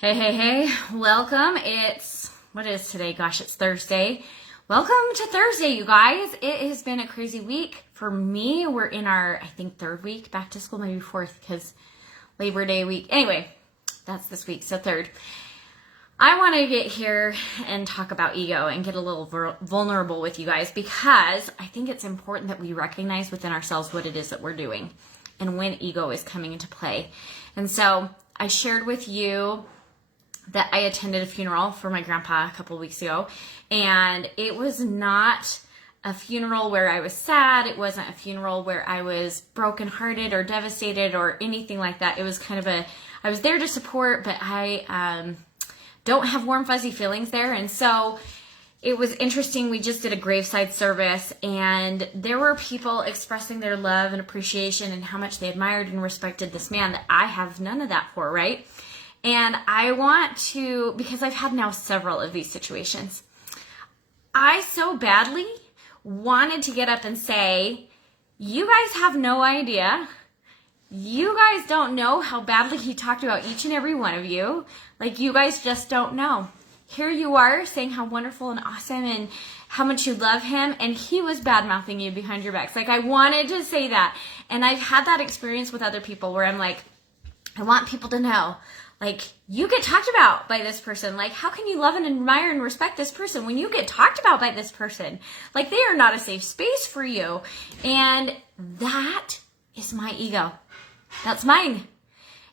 Hey, hey, hey, welcome. What is today? Gosh, it's Thursday. Welcome to Thursday, you guys. It has been a crazy week. For me, we're in our, I think, third week back to school, maybe fourth, because Labor Day week. Anyway, that's this week, so third. I want to get here and talk about ego and get a little vulnerable with you guys because I think it's important that we recognize within ourselves what it is that we're doing and when ego is coming into play. And so I shared with you that I attended a funeral for my grandpa a couple of weeks ago, and it was not a funeral where I was sad. It wasn't a funeral where I was brokenhearted or devastated or anything like that. It was kind of I was there to support, but I don't have warm, fuzzy feelings there. And so it was interesting. We just did a graveside service, and there were people expressing their love and appreciation and how much they admired and respected this man that I have none of that for, right? And I want to, because I've had now several of these situations, I so badly wanted to get up and say, you guys have no idea. You guys don't know how badly he talked about each and every one of you. Like, you guys just don't know. Here you are saying how wonderful and awesome and how much you love him, and he was bad-mouthing you behind your backs. Like, I wanted to say that. And I've had that experience with other people where I'm like, I want people to know, like, you get talked about by this person. Like, how can you love and admire and respect this person when you get talked about by this person? Like, they are not a safe space for you. And that is my ego. That's mine.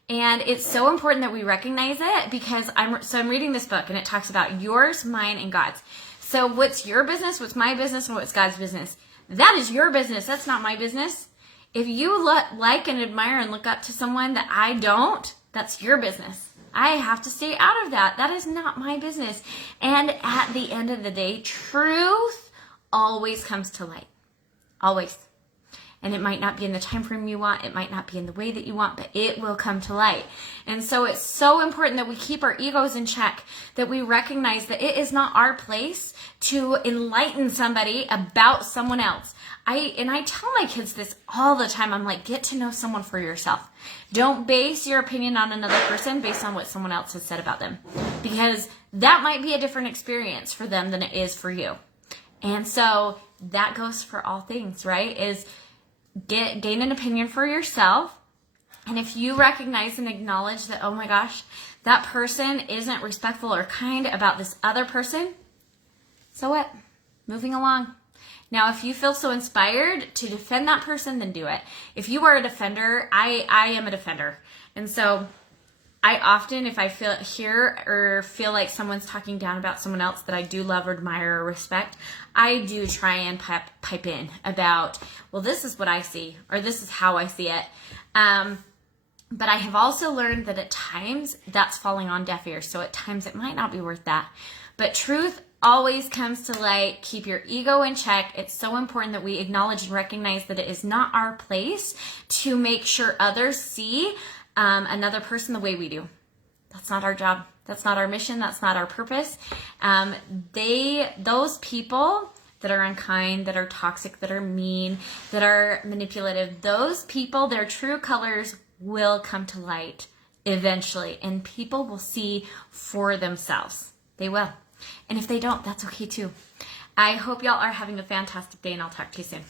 And it's so important that we recognize it because I'm reading this book and it talks about yours, mine, and God's. So what's your business, what's my business, and what's God's business? That is your business. That's not my business. If you like and admire and look up to someone that I don't, that's your business. I have to stay out of that. That is not my business. And at the end of the day, truth always comes to light. Always. And it might not be in the time frame you want. It might not be in the way that you want, but it will come to light. And so it's so important that we keep our egos in check, that we recognize that it is not our place to enlighten somebody about someone else. I tell my kids this all the time. I'm like, get to know someone for yourself. Don't base your opinion on another person based on what someone else has said about them, because that might be a different experience for them than it is for you. And so that goes for all things, right? Is gain an opinion for yourself. And if you recognize and acknowledge that, oh my gosh, that person isn't respectful or kind about this other person, so what? Moving along. Now, if you feel so inspired to defend that person, then do it. If you are a defender, I am a defender. And so I often, if I feel like someone's talking down about someone else that I do love or admire or respect, I do try and pipe in about, well, this is what I see, or this is how I see it. But I have also learned that at times that's falling on deaf ears. So at times it might not be worth that. But truth always comes to light. Keep your ego in check. It's so important that we acknowledge and recognize that it is not our place to make sure others see another person the way we do. That's not our job. That's not our mission. That's not our purpose. Those people that are unkind, that are toxic, that are mean, that are manipulative, those people, their true colors will come to light eventually, and people will see for themselves. They will. And if they don't, that's okay too. I hope y'all are having a fantastic day, and I'll talk to you soon.